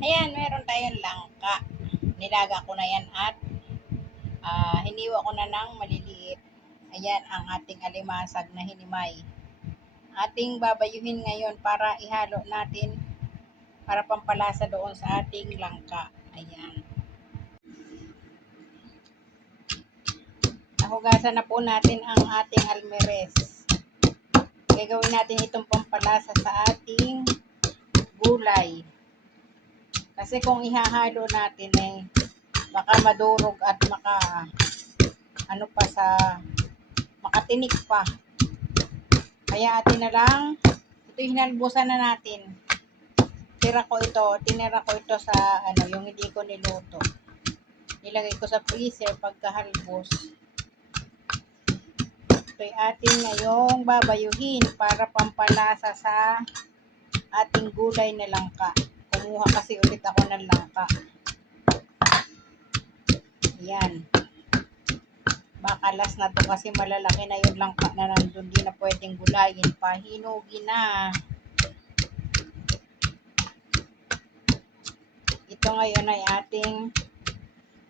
Ayan, meron tayong langka. Nilaga ko na yan at hiniwa ko na ng maliliit. Ayan ang ating alimasag na hinimay. Ating babayuhin ngayon para ihalo natin para pampalasa doon sa ating langka. Ayan. Nahugasan na po natin ang ating almeres. Gagawin natin itong pampalasa sa ating gulay. Kasi kung ihahalo natin baka madurog at makatinik pa. Kaya atin na lang, ito hinalbusan na natin. Tinira ko ito sa yung hindi ko niluto. Nilagay ko sa freezer pagkahalbos. Ito'y atin ngayong babayuhin para pampalasa sa ating gulay na langka. Kumuha kasi ulit ako ng langka. Ayan. Makalas na to kasi malalaki na yung langka na nandun. Di na pwedeng gulayin pa. Hinugin na. Ito ngayon ay ating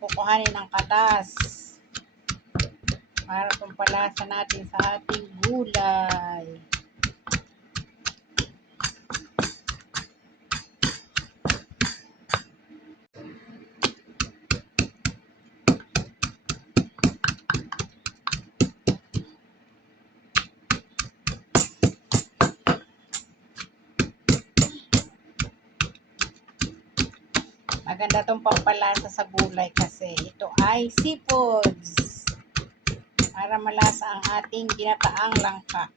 kukuhanin ng katas para pampalasa natin sa ating gulay. Maganda tong pampalasa sa gulay kasi ito ay seafoods para malasa ang ating ginataang langka.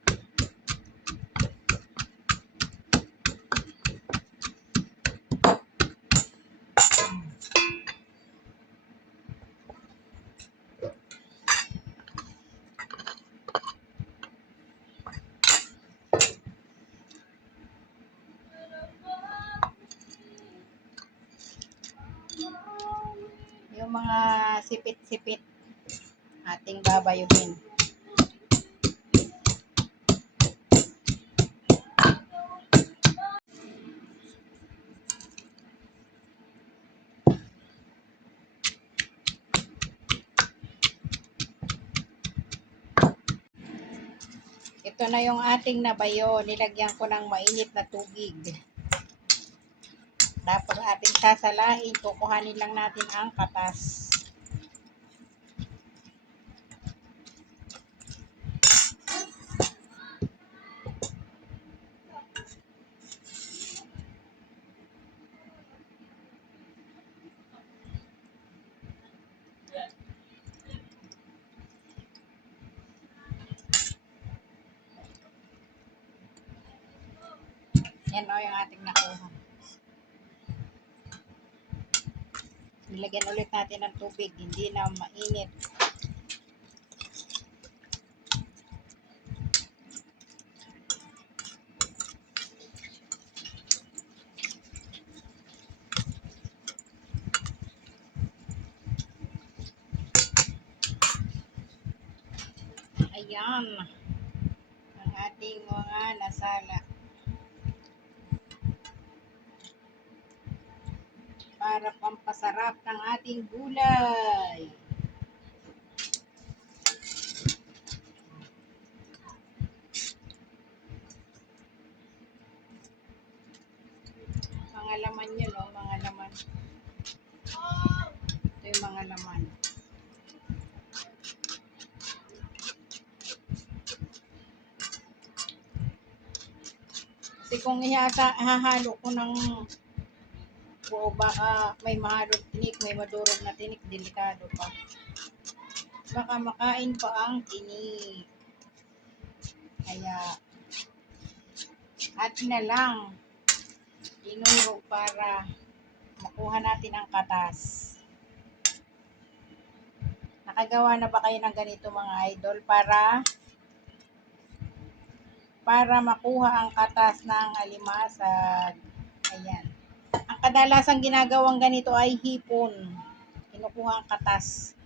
Yung mga sipit-sipit ating babayuhin. Ito na yung ating nabayo. Nilagyan ko ng mainit na tubig. Tapos ating sasalain. Kukuhanin lang natin ang katas. Yan o yung ating nakuha. Nilagyan ulit natin ng tubig. Hindi na mainit. Ayan. Ang ating mga nasala. Para pampasarap ng ating gulay. Mga laman yun, mga laman. Ito yung mga laman. Kasi kung hahalo ko ng buo, baka may mahalong tinik, may madurog na tinik, delikado pa. Baka makain pa ang tinik. Kaya, atin na lang inurog para makuha natin ang katas. Nakagawa na ba kayo ng ganito mga idol para makuha ang katas ng alimasag? Ayan. Ang kadalasang ginagawang ganito ay hipon. Kinukuha ang katas.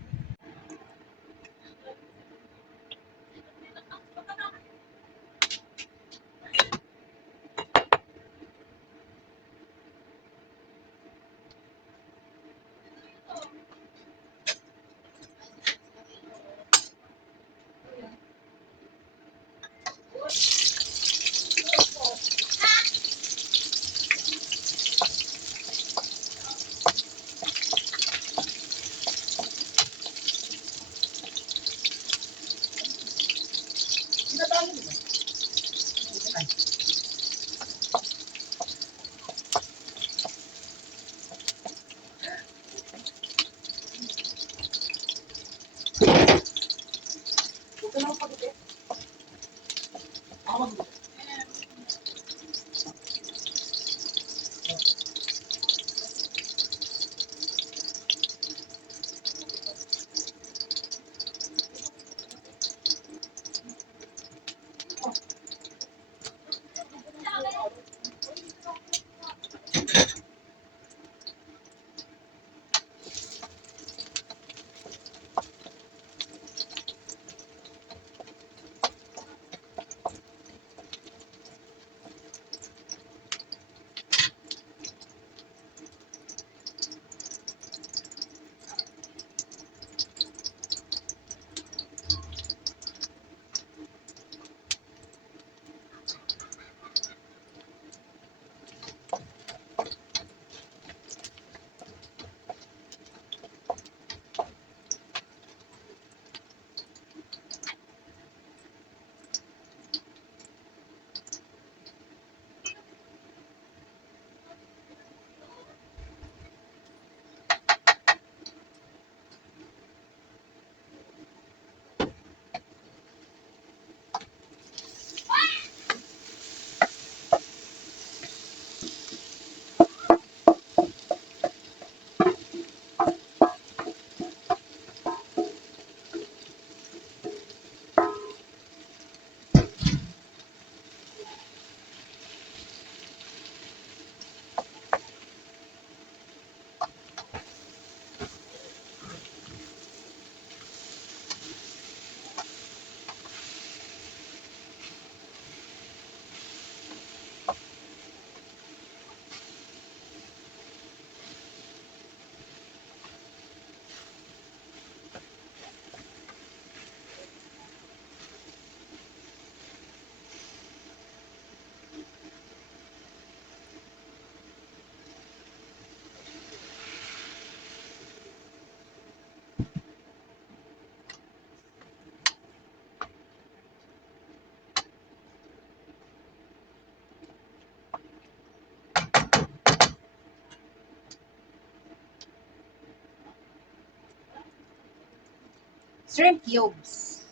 Shrimp cubes.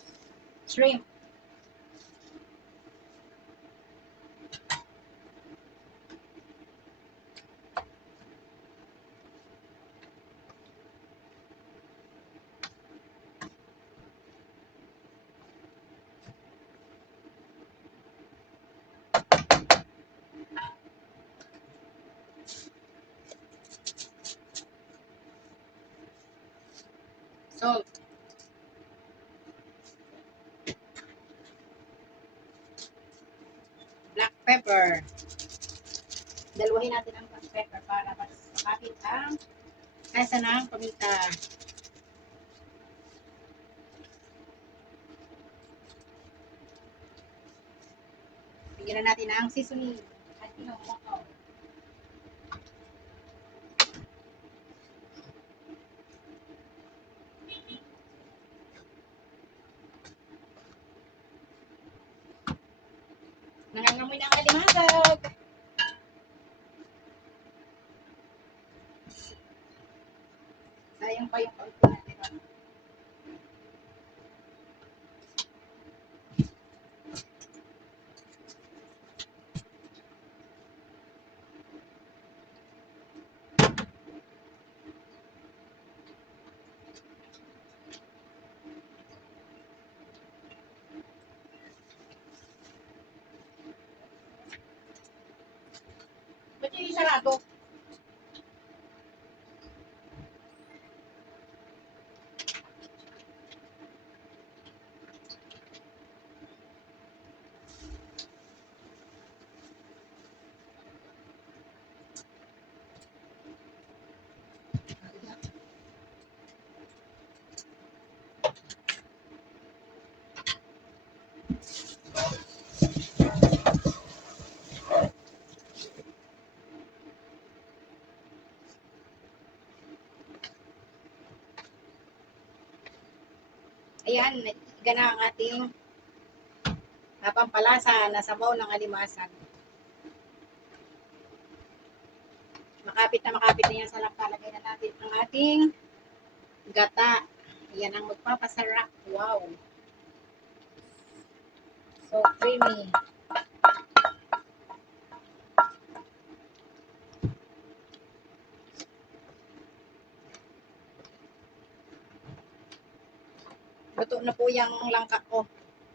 Shrimp. Salt. Black pepper. Daluhin natin ang black pepper para mas makapit ang kasa ng paminta. Bigyan na natin ang seasoning. At pinamoko. Nangangamoy na ang alimasag. Sayang pa yung kaunti natin. Ba't yung sarado? Ayan, gana ang ating pampalasa na sabaw ng alimasag. Makapit na yan sa lapalagay na natin ang ating gata. Yan ang magpapasarap. Wow! So creamy. Luto na po yung langka ko.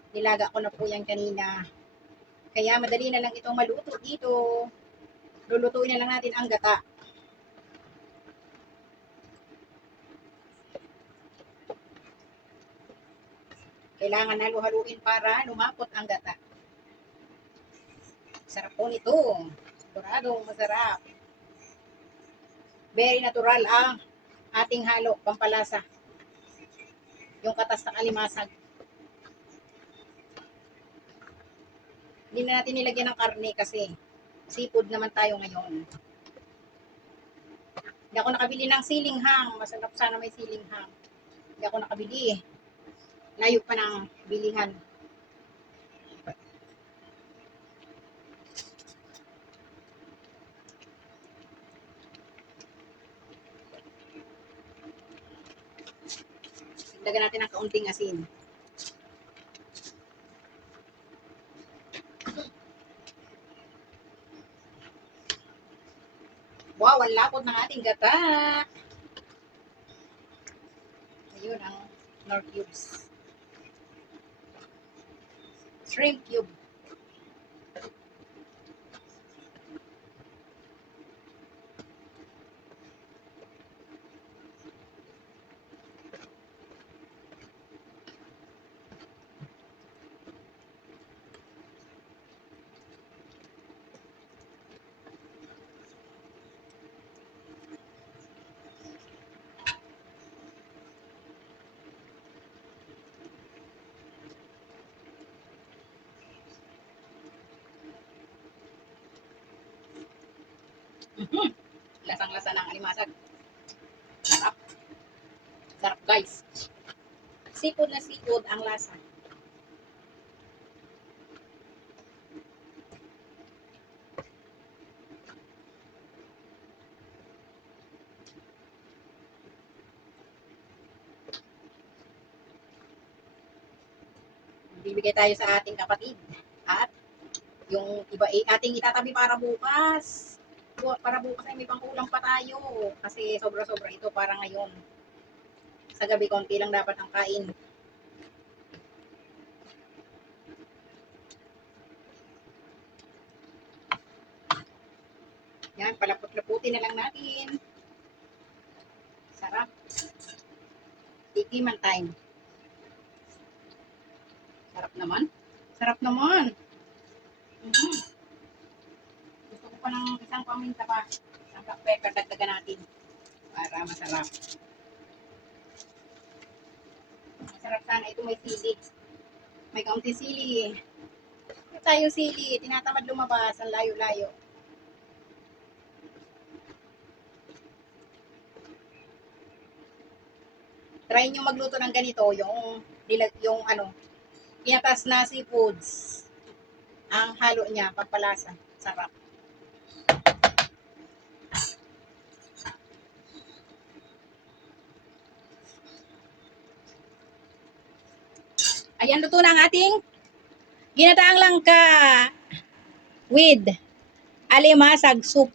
Nilaga ko na po yan kanina. Kaya madali na lang itong maluto dito. Lulutuin na lang natin ang gata. Kailangan halo-haluin para lumapot ang gata. Sarap po nito. Siguradong masarap. Very natural ang ating halo, pampalasa. Yung katas ng alimasag. Hindi na natin nilagyan ng karne kasi seafood naman tayo ngayon. Hindi ako nakabili ng silinghang. Masarap sana may silinghang. Hindi ako nakabili. Layo pa ng bilihan. Dagdagan natin ng kaunting asin. Wow, ang lapot ng ating gata. Ayun ang nor cubes. Shrimp cube. Lasang-lasa ng alimasag. Sarap. Sarap guys. Seafood na seafood ang lasa. Bibigay tayo sa ating kapatid. At yung iba ating itatabi para bukas. Para bukas ay may pangkulang pa tayo. Kasi sobra-sobra ito para ngayon. Sa gabi, konti lang dapat ang kain. Yan, palapot-laputin na lang natin. Sarap. Tikiman time. Sarap naman. Sarap naman. Mm-hmm. Gusto ko pa ng isang paminta pa. Ang black pepper, dagdagan natin. Para masarap. Masarap sana. Ito may sili. May kaunti sili. Ito tayo sili. Tinatamad lumabas. Ang layo-layo. Try nyo magluto ng ganito. Yung ano, pinatas na seafoods. Ang halo niya, pagpalasa. Sarap. Ayan, luto na ang ating ginataang langka with alimasag soup.